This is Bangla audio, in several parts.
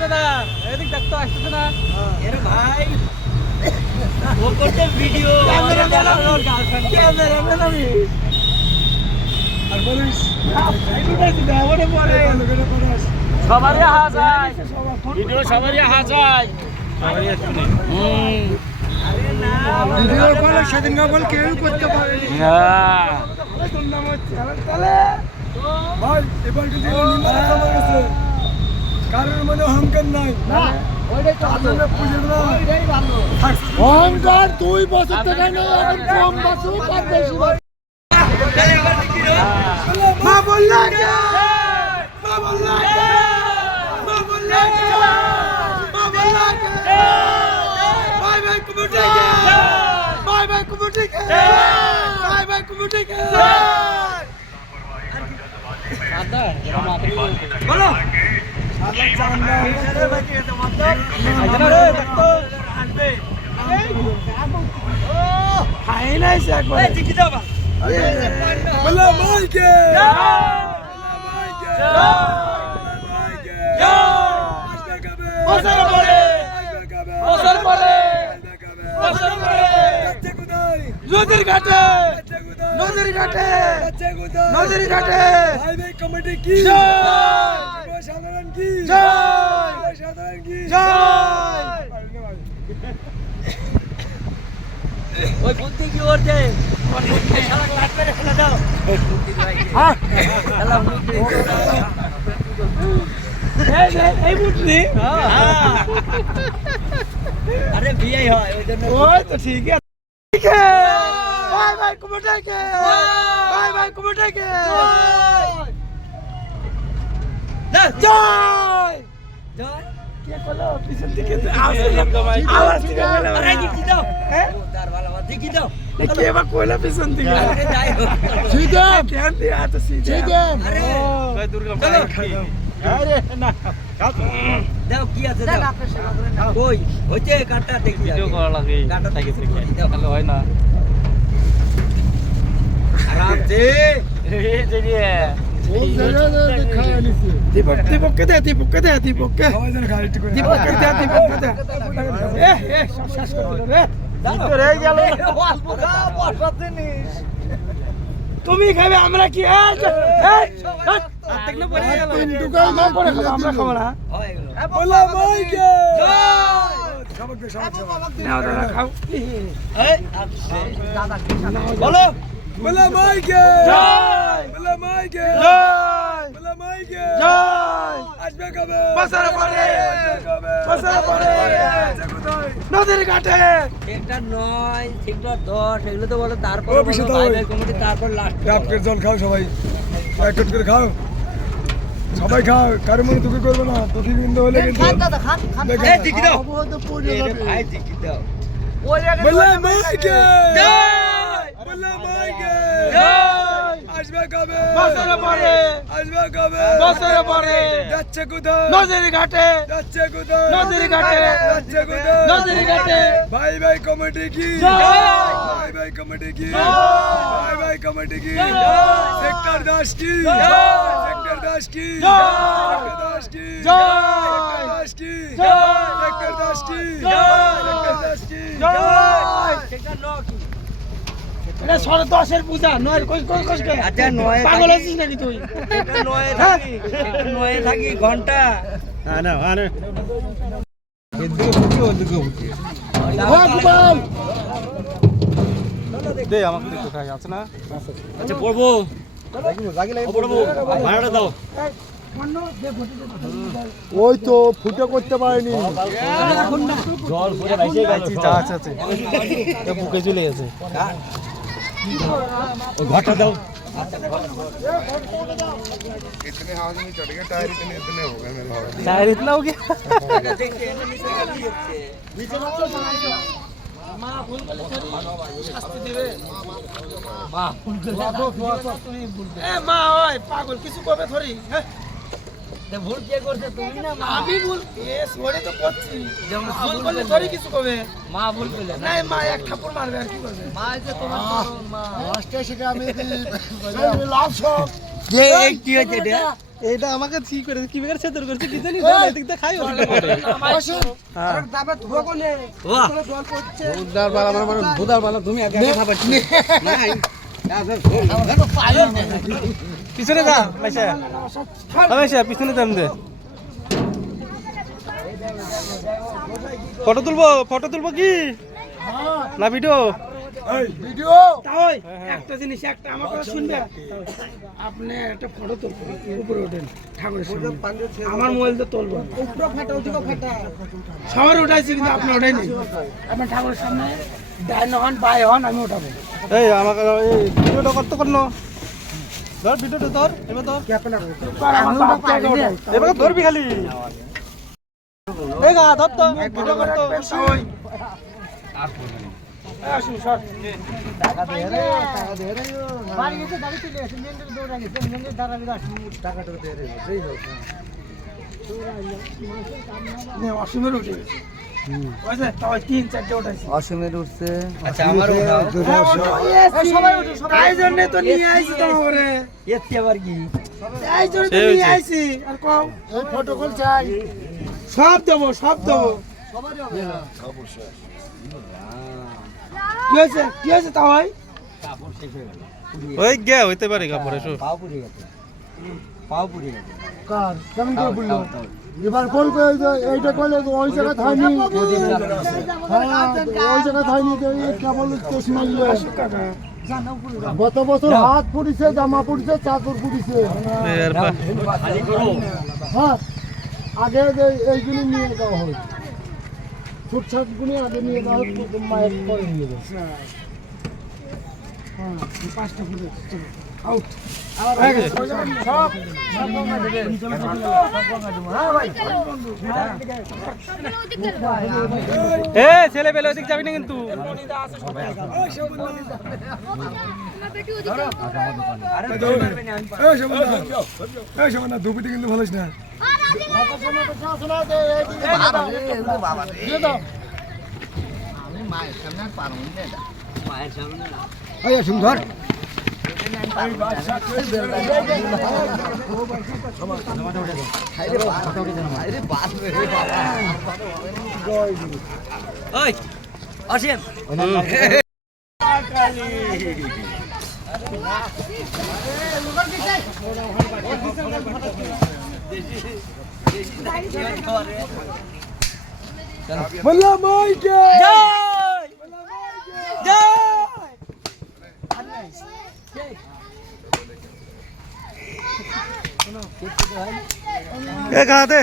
দাদা এদিক দেখতো আসতেছে না ভাই ও করতে ভিডিও ক্যামেরাম্যান আমি আর বলিস সবারই আহা যায় ভিডিও সবারই আহা যায় সবারই আসবে ভিডিও কল সেদিন বল কেউ করতে পারেনি ভাই এবার কিন্তু কারোর মনে অহংকার নাই অহংকার 2 বছর থেকে নেই এখন কম বছর আর বেশি বছর মা বললা মা বললা মা বললা মা বললা bye bye committee bye bye committee bye bye committee আদা এরা মাত্রই বলো নদীর ঘাটে নদীর ঘাটে নদীর ঘাটে কমিটি কি সাধারণ কি সাধারণ কি ওই বুদ্ধি কি করছে শালা কাট করে ফেলে দাও শালা বুদ্ধি এই বুদ্ধি আরে বিয়ে হয় ওই জন্য ওই তো ঠিক আছে বাই বাই কমিটি কে বাই বাই কমিটি কে জয় জয় কে বলো পিছন থেকে আওয়াজ থেকে বলো আরে কি দাও হ্যাঁ তার ভালো কি দাও কে বা কইলা পিছন থেকে আরে যাই হোক সিধা কেন দিয়ে আছে সিধা আরে কই দুর্গা মাই আরে না দাও কি আছে দাও কই হইছে কাটা দেখি ভিডিও করা লাগে কাটা থেকে থেকে দাও তাহলে হয় না আরাম সে এই যে রে দীপক কে দে দীপক কে দে দীপক কে দীপক কে দে দীপক কে দে এ সব শেষ করে দিল রে রে গেল অল্প খা বসা জিনিস তুমি খাবে আমরা কি আর্ধেক না পড়ে গেল আমরা খাবো না হয় এগুলো বলা মাইকে নাও দাদা খাও এই আসছে দাদা বলো বলা মাইকে জয় বলা মাইকে জয় বলা মাইকে জয় আসবে কবে বছর পরে বছর পরে নদীর ঘাটে সেক্টর 9 সেক্টর 10 এগুলো তো বলো তারপর ও, বেশি দাও। বাইবেল কমিটি তারপর লাস্ট রাতের জল খাও সবাই এক করে খাও সবাই খাও কারো মনে তুমি করবে না প্রতিবিন্দু হলে কিন্তু এই টিকি দাও এই ভাই টিকি দাও বলা মাইকে জয় বলা মাইকে জয় আসবে কবে বছর পরে আসবে কবে বছর পরে যাচ্ছে কোথায় নদীর ঘাটে যাচ্ছে কোথায় নদীর ঘাটে যাচ্ছে কোথায় নদীর ঘাটে ভাই ভাই কমিটি কি জয়! ভাই ভাই কমিটি কি জয়! ভাই ভাই কমিটি কি জয়! সেক্টর 10 কি জয়! সেক্টর 10 কি জয়! সেক্টর 10 কি জয়! সেক্টর 10 কি জয়! সেক্টর 10 কি জয়! সেক্টর 10 কি জয়! সেক্টর 9 কি এটা 10:30 পূজা 9 কই কে আচ্ছা 9 পাগল আছিস নাকি তুই সেক্টর 9 থাকি সেক্টর 9 থাকি ঘন্টা না আরে ভগবান দে আমাকে একটু খাই আছে না আচ্ছা পড়বো পড়বো ভাড়াটা দাও ওই তো ফুটো করতে পারেনি জল পুরো ভাইসে গেছে যা আছে আছে এ বুকে চলে গেছে ও ঘরটা দাও इतने हाथ में चढ़ गए टायर इतने हो गए मेरे हाथ টায়ার इतना हो गया দেখতে এনে নিচে খালি হচ্ছে মা ভুল বলে শাস্তি দিবে মা ভুল বলে এ মা ওই পাগল কিছু কবে ধরি হ্যাঁ ভুল কে করছে তুমি না মা? আমি ভুল সরে তো করছি যেমন ভুল করলে তোরই কিছু করবে মা ভুল করলে না। না মা এক থাপ্পড় মারবে আর কি করবে মা যে তোমার মা কি হয়েছে এটা? এটা আমাকে কি করে কি বেকার সেতর করছে কি জানি এদিক দিয়ে খাই ওদিক দিয়ে হ্যাঁ বুদার বালা মানে বুদার বালা তুমি আগে আগে খাবাচ্ছি নাই পিছনে যা পয়সা পয়সা পিছনে যান দে ফটো তুলবো কি না ভিডিও তাই একটা জিনিস একটা আমার কথা শুনবে আপনি একটা ফটো তুলবেন উপরে ওঠেন ঠাকুরের সামনে আমার মোবাইল তো তুলবো সবার উঠাইছি কিন্তু আপনি ওঠাইনি আপনার ঠাকুরের সামনে ডাইন হন বাই হন আমি উঠাবো এই আমাকে এই ভিডিওটা করতে করনো ধর ভিডিওটা ধর এবার ধর এবার ধরবি খালি এই গা ধর তো ভিডিও করতো আসুন সর অসীমের উঠে গেছে তাই 3-4টে উঠাইছি অসীমের উঠছে। আচ্ছা আমার সবাই উঠে তাই জন্য তো নিয়ে আইছি তোমারে এতে আবার কি? তাই জন্য তো নিয়ে আইছি আর কও ফটো কল চাই সব দেবো কি হয়েছে তাই ওই গে হইতে পারে কাপড়ে সব পাও পুড়ে গেছে। পাও পুড়ে গেছে। কার কেমন করে বললো এবার কোন করে এইটা করলে ওই জায়গা থাইনি হ্যাঁ ওই জায়গা থাইনি কেবল কেস মারলে গত বছর হাত পুড়িছে জামা পুড়িছে চাদর পুড়িছে হ্যাঁ আগে এইগুলি নিয়ে যাওয়া হয় ছুটছাটগুলি আগে নিয়ে যাওয়া হয় মায়ের পরে নিয়ে যাওয়া হ্যাঁ 5টা ফুটে আউট এ ছেলে পেলে ওদিক যাবি না কিন্তু ধুপিটি কিন্তু ভালো না মায়ের সামনে না। সুন্দর ওই অসীম বললা মাইকে এ গা দে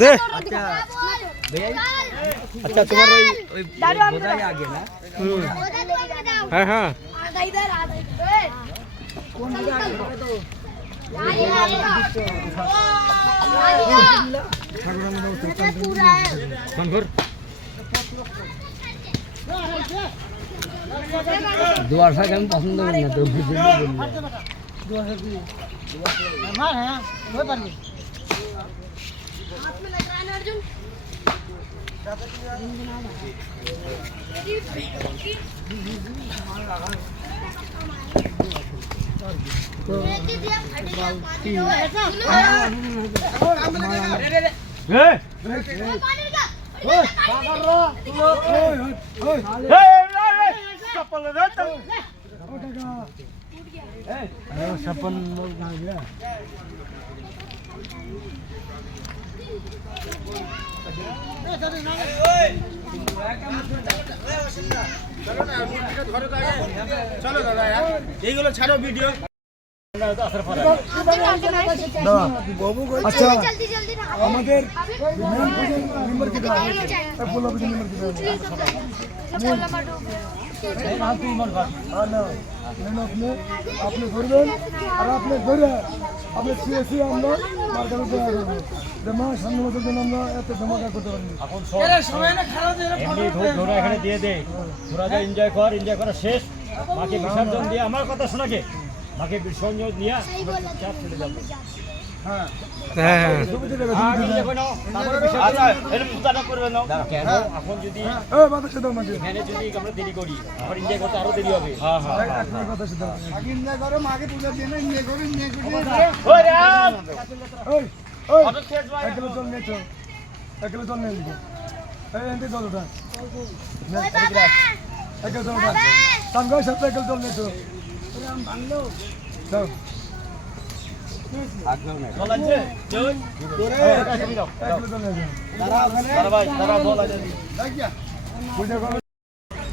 দে আচ্ছা তোমার ওই বোঝাই আগে না হ্যাঁ হ্যাঁ দুয়ার শাক আমি পছন্দ করি না তো বুঝলি এইগুলো ছাড়ো ভিডিও আচ্ছা जल्दी जल्दी আমাদের মেম্বার কি দাও বলো আপনি মেম্বার কি দাও আপনি ধরবেন আর আপনি ধরে আপনি সিএসি আমরা মার্কেটে দেওয়া যাবে যে মা সামনে বছর জন্য আমরা এত ধমাকা করতে পারি ঘোরা এখানে দিয়ে দে ঘোরা যা এনজয় করা শেষ মাকে বিসর্জন দিয়ে আমার কথা শোনাকে মাকে বিসর্জন নিয়ে চাপ চলে যাবো হ্যাঁ আচ্ছা এর পূজাটা করবে না কেন এখন যদি এখানে যদি আমরা দেরি করি আবার ইন্ডিয়া করতে আরো দেরি হবে হ্যাঁ ওই রাম ওই অত তেজ ভাই একলো চল নেছো একলো চল নেই এই এন্তে চল ওটা একলো চল ওটা সঙ্গে সাথে একলো চল নেছো রাম বাংলো চল চলাচ্ছে চল একলো চল নেছো দাঁড়া ভাই দাঁড়া বল আছে পূজা করো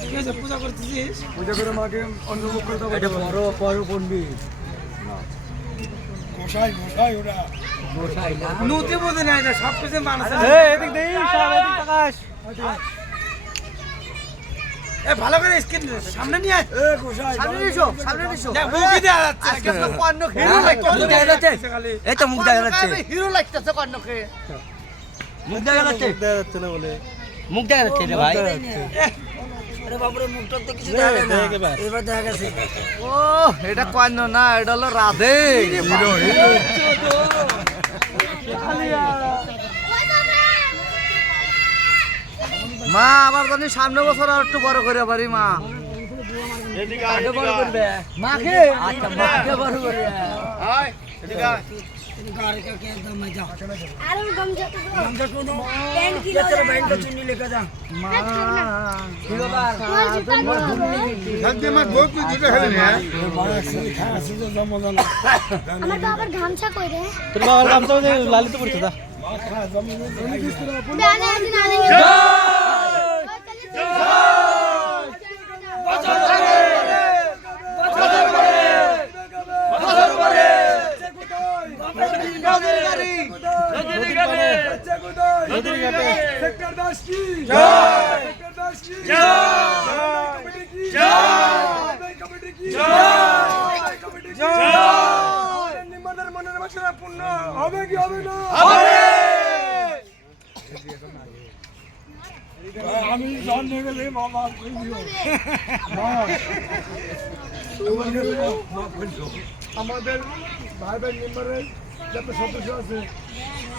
কি হয়েছে, পূজা করতেছিস? পূজা করে মাকে অন্নভোগ করতে হবে এটা বড় পড়বি নুতে বোঝে না, এটা সব কিছু মানুষ এদিক দেই সব এদিক তাকাস ভালো করে স্ক্রিন সামনে নিয়ে আয়। সামনে নিছো দেখ, মুখই দেয়া যাচ্ছে আজকে তো কর্ণ খেয়ে হিরো মুখ দেখা যাচ্ছে খালি। এই তো মুখ দেখা যাচ্ছে হিরো লাগতেছে কর্ণ খেয়ে মুখ দেখা যাচ্ছে দেখা যাচ্ছে না বলে মুখ দেখা যাচ্ছে রে ভাই আরে বাবুরে, মুখটা তো কিছু দেখা যায় না। এবার দেখা গেছে। ও এটা কর্ণ না, এটা হলো রাধে মা আবার জানি সামনে বছর আর একটু বড় করে পারি মা এদিকে আগে বড় করবে মাকে আচ্ছা মাকে বড় করবে আয় এদিকে আয় गाड़ी का क्या एकदम मजा। আরো গমজা তো गमछा को दो। पेन किलो ये तेरे बहन को चुन्नी लेकर जा। কি ব্যাপার শান্তিমান বহুত কিছু জুটে খেলেন হ্যাঁ আমার তো আবার গামছা কই রে তোর বাবার গামছা লালিত পড়ছে দা ডানে দিন আনে সেক্টর 10 কি জয় সেক্টর 10 কি জয় কমিটি কি জয় কমিটি কি জয় কমিটি কি জয় নিম্নদের মনের বাসনা পূর্ণ হবে কি হবে না হবে আমি জান নিয়ে গেলে মামা কই দিও আমাদের ভাই ভাই মেম্বারের যত সদস্য আছে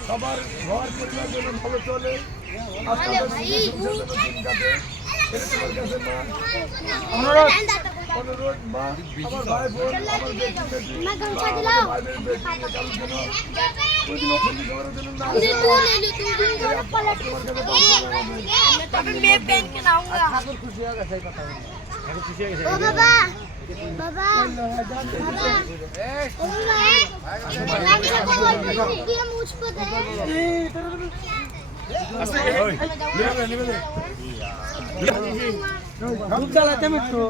সবার ঘর পরিবার যেন ভালো চলে অনুরোধ মা আমার ভাই বোন আমার বেটি বেটি मैं गमछा दिलाओ ভাইদের বেটি কাল যেন কোন দিন অশান্তি করার জন্য না ले तू दिन को पलट मैं पेन के लाऊंगा ओ बाबा बाबा गमछा को बोल ये मुझ को दे खूब चलाते मैं तो।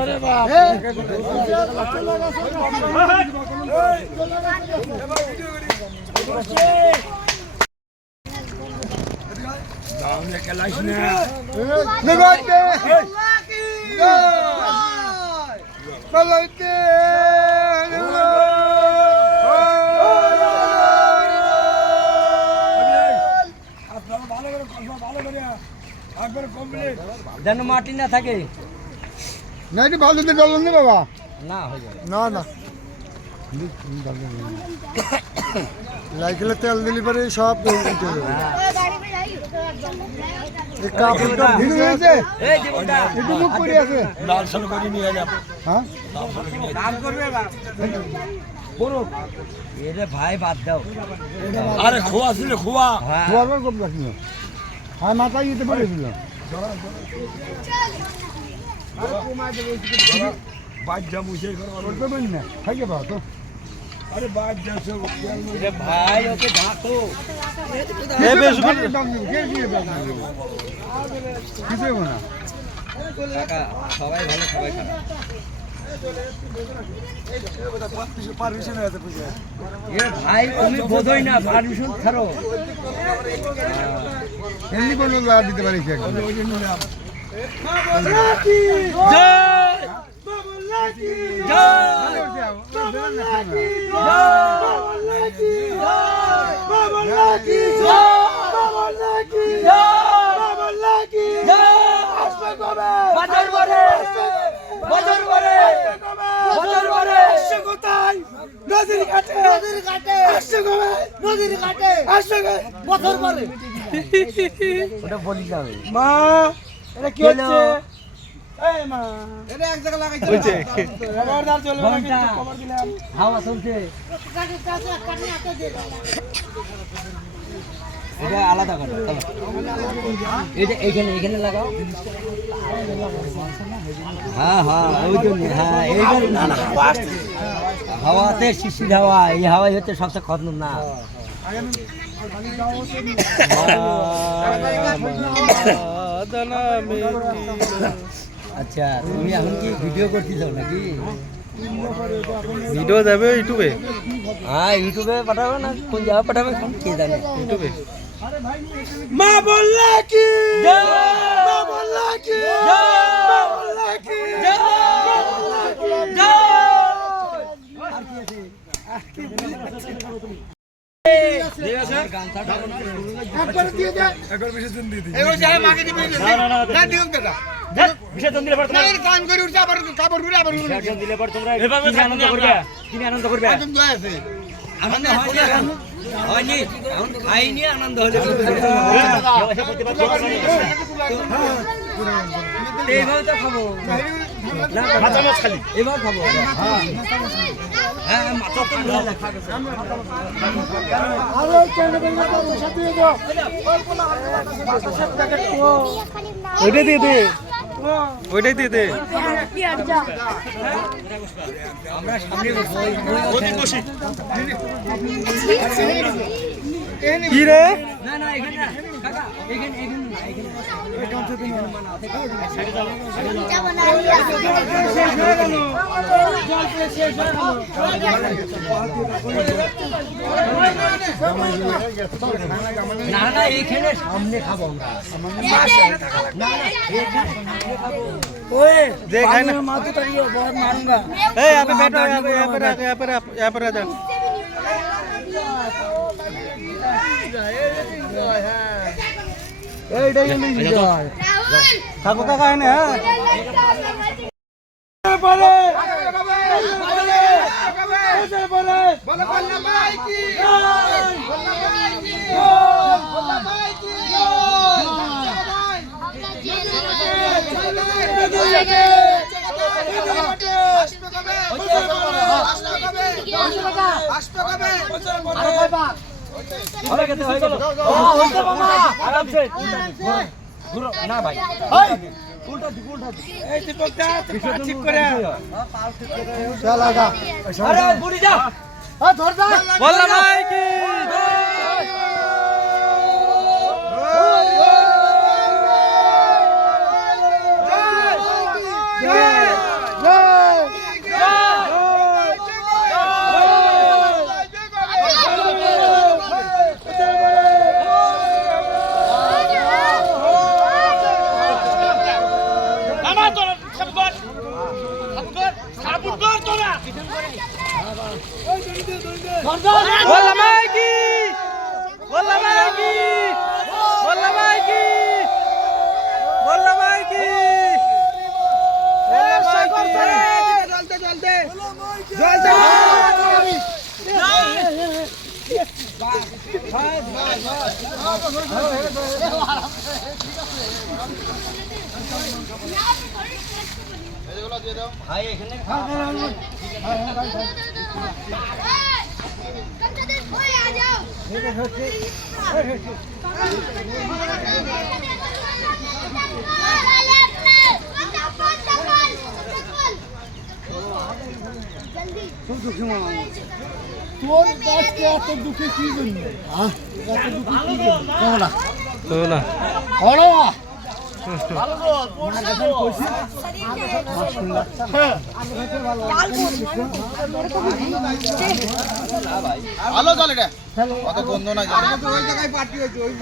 अरे बाप নিগতে বলতে আপনারা ভালো করে ভালো করে একবার কমপ্লিট যেন মাটি না থাকে না এটা ভালো দিতে ডলন নি বাবা না হয়ে যাবে না না লাইকেলে তেল দিলি পরে সব উঠে যাবে गाड़ी में जाइए এই কাপড়টা ভিজে আছে এই জীবনটা একটু মুখ পড়ে আছে লাল সাল করে নিয়ে যা হ্যাঁ काम করবে বাপ এরে ভাই বাদ দাও আরে খোয়া ছিল খোয়া হ্যাঁ বলবার কম রাখনি হ্যাঁ মাথা ইতে পড়েছিল বাদ যা মুছে করো করতে পারি না খাইয়ে পাও তো আরে বাদ যা সব এরে ভাই ওকে ঢাকো এ বেশ দাম দিব কে দিয়ে দাম দিব কিছু হবে না কাকা সবাই ভালো সবাই খারাপ পারমিশন আছে বুঝে এ ভাই তুমি বোঝোই না পারমিশন ছাড়ো এমনি কোনো লাভ দিতে পারি কি একদম বছর পরে বছর পরে আসছে কোথায়? নদীর ঘাটে। আসছে কবে? নদীর ঘাটে আসছে কবে? বছর পরে ওটা বলি যাবে মা এটা কি হচ্ছে? এই মা এটা এক জায়গায় লাগাইছে বলছে খবরদার চলবে না কিন্তু ঘন্টা। খবর দিলাম। হাওয়া চলছে এটা আলাদা করে এটা এখানে এখানে লাগাও হ্যাঁ হ্যাঁ ওই জন্য হ্যাঁ এইখানে না না হাওয়াতে শিশির হাওয়া এই হাওয়াই হচ্ছে সবচেয়ে খতরনাক দানা আচ্ছা তুমি এখন কি ভিডিও করতেছ নাকি ভিডিও যাবে ইউটিউবে হ্যাঁ ইউটিউবে পাঠাবে না কোন জায়গায় পাঠাবে কে জানে ইউটিউবে মা বললে কি মা বললে কি মা বললে কি একবার দিয়ে দে এই ওই জায়গায় মাকে দিবি না দিও কেটা বিসর্জন দিলে পর তোমরা কাম করে উঠছে আবার কাপড় ঘুরে আবার বিসর্জন দিলে পর তোমরা কিনে আনন্দ করবে কিনে আনন্দ করবে একদম দয়া আছে আনন্দ হয়নি হয়নি এখন খাইনি আনন্দ হলে এইভাবে তো খাবো না মাথা মাছ খালি এবার খাবো হ্যাঁ মাথা তো মনে লাগে আর ওই কেন বেলা পয়সা দিয়ে দাও ওইটাই দিয়ে দে ওইটাই দিয়ে দে আমরা সামনে বসি কি রে না না এখানে না কাকা এখানে এখানে না এখানে না না এখানে সামনে খাবো আমরা ओए যে খায় না माथू तरियो बहुत मारूंगा এই আপে बैठो यहाँ पर आ जा এইটাই নিয়ে যাও থাকো কাকা এনে হ্যাঁ बोले বলে বলনা ভাই কি বলনা ভাই কি বলনা ভাই কি না ভাই এই দীপকটা ঠিক করে চল আগা আরে বুড়ি যা আ ধর দা বললাম ভাই কি আমার তোরা সাবুকর সাবুকর তোরা বললাম ভাই কি বললাম ভাই কি বললাম ভাই কি বললাম ভাই কি ভাই এখানে তোর কাছে এত দুঃখে কি জন্য হ্যাঁ এত দুঃখে কি জন্য কোনা তো না হলো ভালো চলে এটা কত গন্ধ না জানি ওই জায়গায় পার্টি হয়েছে ওই